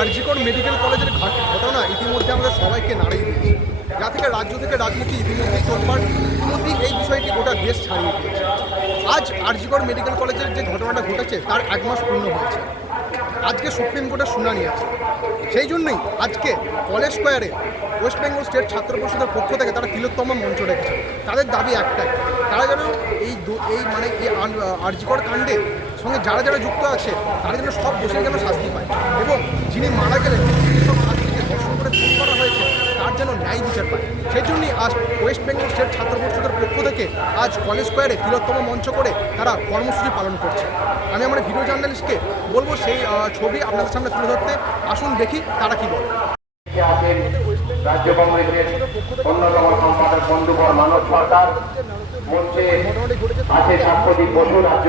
RG Kar medical কলেজের ঘট- ঘটনা ইতিমধ্যে আমাদের সবাইকে নাড়িয়ে দিয়েছে। যা থেকে রাজ্য থেকে রাজনীতি ইতিমধ্যেই তোলবার ইতিমধ্যেই এই বিষয়টি গোটা দেশ ছাড়িয়ে দিয়েছে। আজ আরজিকর মেডিকেল কলেজের যে ঘটনাটা ঘটেছে, তার এক মাস পূর্ণ হয়েছে। আজকে সুপ্রিম কোর্টের শুনানি আছে। সেই জন্যই আজকে কলেজ স্কোয়ারে ওয়েস্ট বেঙ্গল স্টেট ছাত্র পরিষদের পক্ষ থেকে তারা তিলোত্তমা মঞ্চ রেখেছে। তাদের দাবি একটাই, তারা যেন এই এই মানে এই আরজিকর কাণ্ডে সঙ্গে যারা যারা যুক্ত আছে তারা যেন সব দোষের যেন শাস্তি পায়। এবং যিনি মারা গেলেন যেসব ছাত্রীকে ধর্ষণ করে খুন করা হয়েছে, তার যেন ন্যায় বিচার পায়। সেই জন্যই আজ ওয়েস্ট বেঙ্গল স্টেট ছাত্র পরিষদের পক্ষ থেকে আজ কলেজ স্কোয়ারে তিলোত্তমা মঞ্চ করে তারা কর্মসূচি পালন করছে। আমি আমার ভিডিও জার্নালিস্টকে বলব, সেই ছবি আপনাদের সামনে তুলে ধরতে। আসুন দেখি তারা কি বলে। রাজ্য কংগ্রেসের অন্যতম সম্পাদক বন্ধুবর মানব সরকার, মঞ্চে আছে সাক্ষ্যদীপ বসু রাজ্য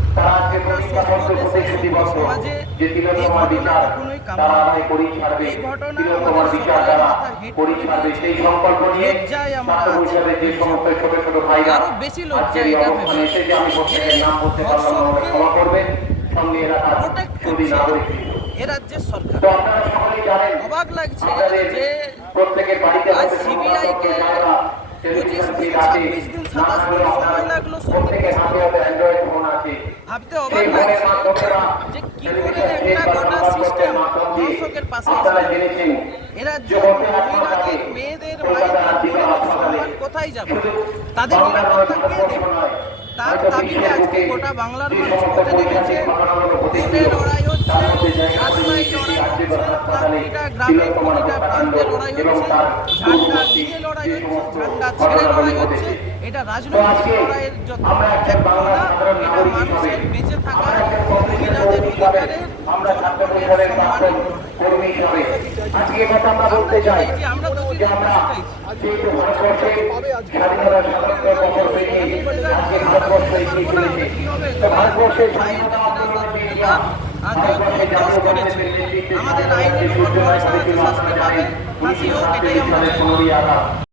তারা প্রতিশ্রুতিবদ্ধ। যে তিলোত্তমার বিচার তারা নয়। করেই ছাড়বে। তিলোত্তমার বিচার তারা মাথায় হেঁটে করেই ছাড়বে সেই সংকল্প নিয়ে ছাত্র পরিষদের যে সমস্ত ছোট ছোট ভাইরা আরও বেশি লজ্জা আজকের এই অবস্থানে এসে যে আমি প্রত্যেকের নাম বলতে পারলাম আমাকে ক্ষমা করবেন সঙ্গে এলাকার সুদী নাগরিক। এ রাজ্যের সরকার। তো আপনারা সকলেই জানেন অবাক লাগছে যে প্রত্যেকের বাড়িতে আজ হয়তো কে পঁচিশ দিন, ছাব্বিশ দিন, না সাতাশ দিন সময় লাগল প্রত্যেকের হাতে অ্যান্ড্রয়েড ফোন আছে। ভাবতে অবাক লাগছে যে কি করে একটা গোটা সিস্টেম দর্শকের পাশে এরা মহিলাদের মেয়েদের সম্মান কোথায় যাবে? তাদের নিরাপত্তা কে দেবে? তার দাবিতে আজকে গোটা বাংলার মানুষ পথে নেমেছে। ভোটের লড়াই হচ্ছে নিয়েছে লড়াই হচ্ছে প্রতিটা গ্রামে প্রতিটা লড়াই হচ্ছে, ঝান্ডা পূর্ববর্তী লড়াই হচ্ছে, ঝান্ডা ছেড়ে লড়াই হচ্ছে। এটা রাজনৈতিক লড়াইয়ের এটা মানুষের হিসাবে, বেঁচে থাকা মহিলাদের অধিকারের জনগণের সম্মানের যে আমরা আমাদের আইনের উপর সূর্য ভরসা আছে, শাস্তি পাবে, ফাঁসি হোক, এটাই আমরা চাই। পনেরোই আগস্ট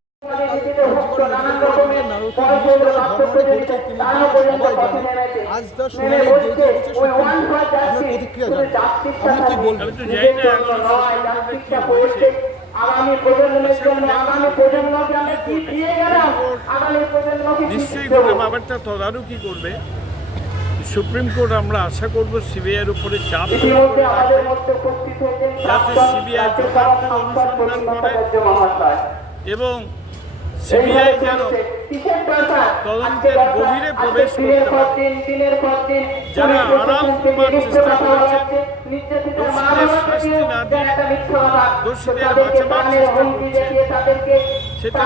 আজ নিশ্চয়ই দেবো? ব্যাপারটা তদারকি করবে সুপ্রিম কোর্ট, আমরা আশা করব সিবিআইয়ের উপরে চাপ অনুসন্ধান করে। এবং সিবিআই যেন? তদন্তের গভীরে প্রবেশ করতে যারা চেষ্টা দোষীদের শাস্তি না দিয়ে দোষীদের বাঁচাবার চেষ্টা সেটা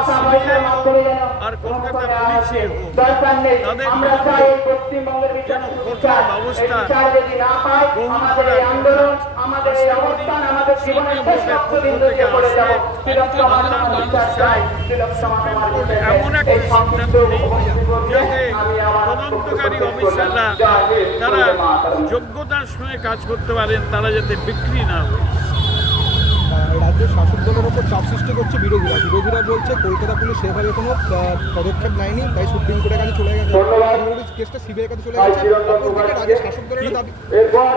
আর কলকাতা তাদের বিরুদ্ধে যেন কঠোর ব্যবস্থা গ্রহণ করার এই অবস্থান আমাদের জীবনের শেষ পড়ে যাব। বিচার চাই। এমন একটা সিদ্ধান্ত আমি তদন্তকারী। অফিসাররা তারা যোগ্যতার সঙ্গে কাজ করতে পারেন তারা যাতে বিক্রি না হয়। রাজ্যের শাসক দলের ওপর চাপ সৃষ্টি করছে বিরোধীরা। বিরোধীরা বলছে কলকাতা পুলিশ সেভাবে কোনো পদক্ষেপ নেয়নি তাই সুপ্রিম কোর্টের কাছে চলে গেছে। ধন্যবাদ। কেসটা সিবিআই কাছে চলে গেছে। অপরদিকে রাজ্যের কে- শাসক দলের দাবি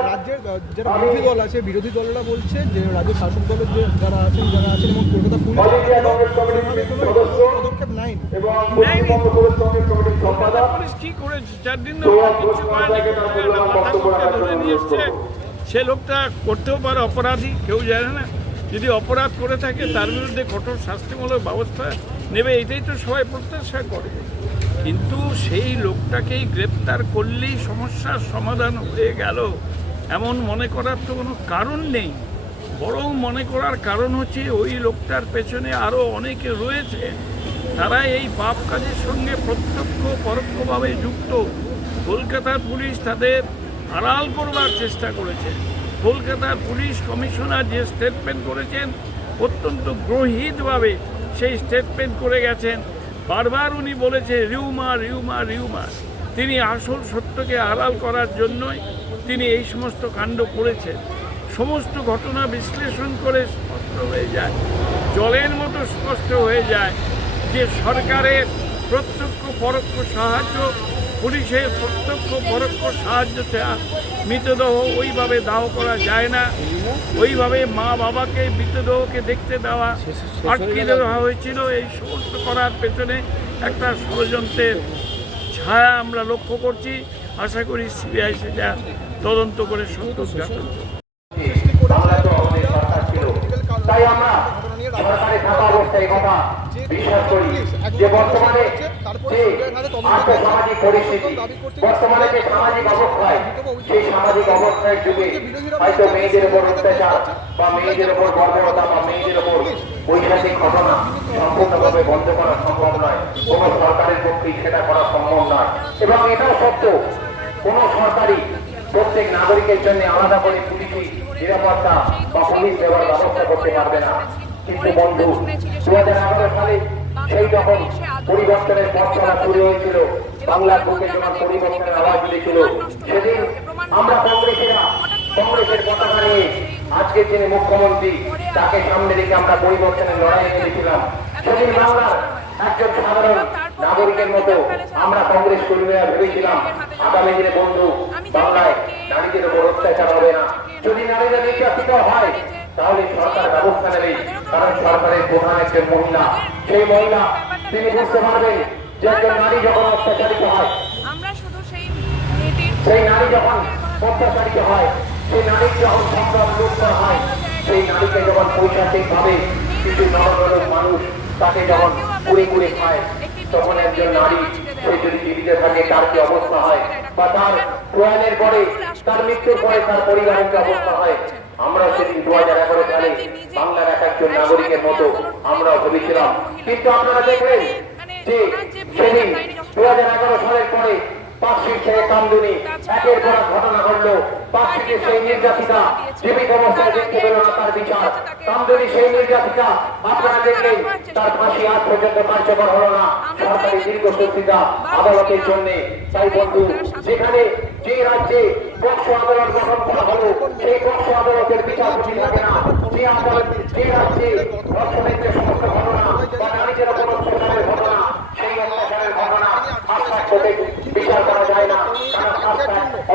রাজ্যের যারা বিরোধী দল আছে বিরোধী দলরা বলছে যে রাজ্যের শাসক দলের যে যারা আছেন যারা আছেন এবং Kolkata police all India Congress সেভাবে কমিটির কোনো সদস্য পদক্ষেপ সম্পাদক পুলিশ কি করেছে? চার দিন সে লোকটা করতেও পারে অপরাধী কেউ জানে না। যদি অপরাধ করে থাকে তার বিরুদ্ধে কঠোর শাস্তিমূলক ব্যবস্থা নেবে এটাই তো সবাই প্রত্যাশা করে। কিন্তু সেই লোকটাকেই গ্রেপ্তার করলেই সমস্যার সমাধান হয়ে গেল। এমন মনে করার তো কোনো কারণ নেই। বরং মনে করার কারণ হচ্ছে ওই লোকটার পেছনে আরও অনেকে রয়েছে। তারা এই পাপ কাজের সঙ্গে প্রত্যক্ষ পরোক্ষভাবে যুক্ত। কলকাতার পুলিশ তাদের আড়াল করবার চেষ্টা করেছে। কলকাতার পুলিশ কমিশনার যে স্টেটমেন্ট করেছেন, অত্যন্ত গ্রহিতভাবে সেই স্টেটমেন্ট করে গেছেন। বারবার উনি বলেছে রিউমা রিউমা রিউমা তিনি আসল সত্যকে আড়াল করার জন্যই তিনি এই সমস্ত কাণ্ড করেছেন। সমস্ত ঘটনা বিশ্লেষণ করে স্পষ্ট হয়ে যায়। জলের মতো স্পষ্ট হয়ে যায় যে সরকারের প্রত্যক্ষ পরোক্ষ সাহায্য পুলিশের প্রত্যক্ষ পরোক্ষ সাহায্য ছাড়া মৃতদেহ ওইভাবে দাহ করা যায় না। ওইভাবে মা বাবাকে মৃতদেহকে দেখতে দেওয়া আটকে দেওয়া হয়েছিল। এই সমস্ত করার পেছনে একটা ষড়যন্ত্রের ছায়া আমরা লক্ষ্য করছি। আশা করি সিবিআই সেটা তদন্ত করে সন্তোষ তাই আমরা সরকারে থাকা অবস্থায় কথা বিশ্বাস করি। যে বর্তমানে আর্থসামাজিক পরিস্থিতি বর্তমানে যে সামাজিক অবস্থায় সেই সামাজিক অবস্থায় যুগে হয়তো মেয়েদের উপর অত্যাচার বা মেয়েদের উপর বর্বরতা বা মেয়েদের উপর বৈশাখিক ঘটনা সম্পূর্ণভাবে বন্ধ করা সম্ভব নয়। কোনো সরকারের পক্ষেই সেটা করা সম্ভব নয়। এবং এটাও সত্য কোনো সরকারি প্রত্যেক নাগরিকের জন্য আলাদা করে পুলিশি নিরাপত্তা বা পুলিশ দেওয়ার ব্যবস্থা করতে পারবে না। কিন্তু বন্ধু দু হাজার এগারো সালে সেই যখন পরিবর্তনের পথ শুরু হয়েছিল। বাংলার বুকে যখন পরিবর্তনের আওয়াজ উঠেছিল সেদিন আমরা কংগ্রেসেরা কংগ্রেসের পতাকা নিয়ে আজকের যিনি মুখ্যমন্ত্রী, তাকে সামনে রেখে আমরা পরিবর্তনের লড়াই করেছিলাম সেদিন বাংলার একজন সাধারণ নাগরিকের মতো আমরা কংগ্রেস কর্মীরা ভেবেছিলাম, আগামী দিনে বন্ধু বাংলায় নারীদের উপর অত্যাচার হবে না। যদি নারীরা নির্যাতিত হয়, তাহলে সরকার ব্যবস্থা নেবে, কারণ সরকারের প্রধান একজন মহিলা। সেই মহিলা তিনি বুঝতে পারবেন যে একজন নারী যখন অত্যাচারিত হয় আমরা শুধু সেই সেই নারী যখন অত্যাচারিত হয় সেই নারীর যখন সম্ভব লুট করা হয় সেই নারীকে যখন পৈশাচিক ভাবে কিছু মানুষ তাকে যখন কুড়ে কুড়ে খায় তখন একজন নারী সে যদি জীবিত থাকে তার কি অবস্থা হয়? বা তার প্রয়াণের পরে তার মৃত্যুর পরে তার পরিবারের কি অবস্থা হয় আমরা সেদিন দু হাজার এগারো সালে বাংলার এক একজন নাগরিকের মতো আমরা ভেবেছিলাম। কিন্তু আপনারা দেখলেন যে সেদিন দু হাজার এগারো সালের পরে পাঁচশির থেকে কামদুনি একের পর ঘটনা ঘটলো। পাঁচশিকে সেই নির্যাতিতা জীবিত অবস্থায় দেখতে পেল না তার বিচার। কামদুনি সেই নির্যাতিতা আপনারা দেখলেন তার ফাঁসি আজ পর্যন্ত কার্যকর হলো না। সরকারি দীর্ঘসূত্রিতা আদালতের জন্য। তাই বন্ধু যেখানে যে রাজ্যে পক্ষ আদালত গঠন করা হলো সেই পক্ষ আদালতের বিচার বুঝি থাকে না। যে আদালত যে রাজ্যে ধর্ষণের যে সমস্ত ঘটনা বা নারীদের অত্যাচারের ঘটনা সেই অত্যাচারের ঘটনা আস্থা কোটে বিচার করা যায় না কারণ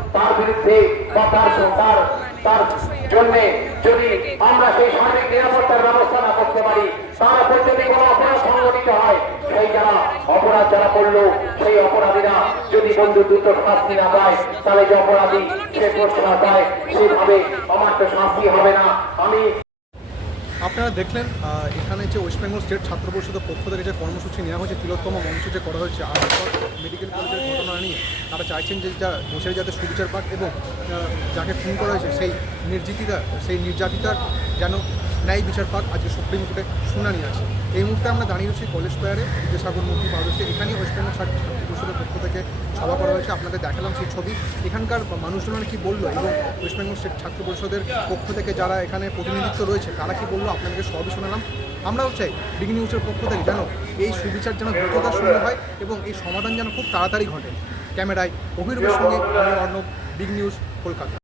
তার বিরুদ্ধে বা তার তার জন্য যদি আমরা সেই সার্বিক নিরাপত্তার ব্যবস্থা না করতে পারি, তার উপর যদি কোনো অপরাধ সংঘটিত হয়, সেই যারা অপরাধ যারা করল, সেই অপরাধীরা যদি বন্ধু দ্রুত শাস্তি না পায়, তাহলে যে অপরাধী সে করতে না পায়, সেভাবে আমার তো শাস্তি হবে না। আমি আপনারা দেখলেন এখানে যে ওয়েস্ট বেঙ্গল স্টেট ছাত্র পরিষদের পক্ষ থেকে যে কর্মসূচি নেওয়া হয়েছে, তিলোত্তম মঞ্চ যে করা হয়েছে, আর মেডিকেল কলেজের ঘটনা নিয়ে তারা চাইছেন যে যা বসে যাতে সুবিচার পাক এবং যাকে খুন করা হয়েছে, সেই নির্যাতিতা, সেই নির্যাতিতার যেন ন্যায় বিচার পাক আজকে সুপ্রিম কোর্টে শুনানি আছে। এই মুহূর্তে আমরা দাঁড়িয়ে রয়েছি কলেজ স্কোয়ারে, বিদ্যাসাগর মূর্তি পাওয়া যাচ্ছে এখানেই ওয়েস্ট বেঙ্গল ছাত্র পরিষদের পক্ষ থেকে সভা করা হয়েছে। আপনাদের দেখালাম সেই ছবি। এখানকার মানুষজন কি বলল? এবং ওয়েস্ট বেঙ্গল স্টেট ছাত্র পরিষদের পক্ষ থেকে যারা এখানে প্রতিনিধিত্ব রয়েছে, তারা কি বলল? আপনাদেরকে সবই শোনালাম। আমরাও চাই বিগ নিউজের পক্ষ থেকে যেন এই সুবিচার যেন দ্রুততার সঙ্গে হয় এবং এই সমাধান যেন খুব তাড়াতাড়ি ঘটে। ক্যামেরায় অভিরূপের সঙ্গে আমি অর্ণব বিগ নিউজ কলকাতা।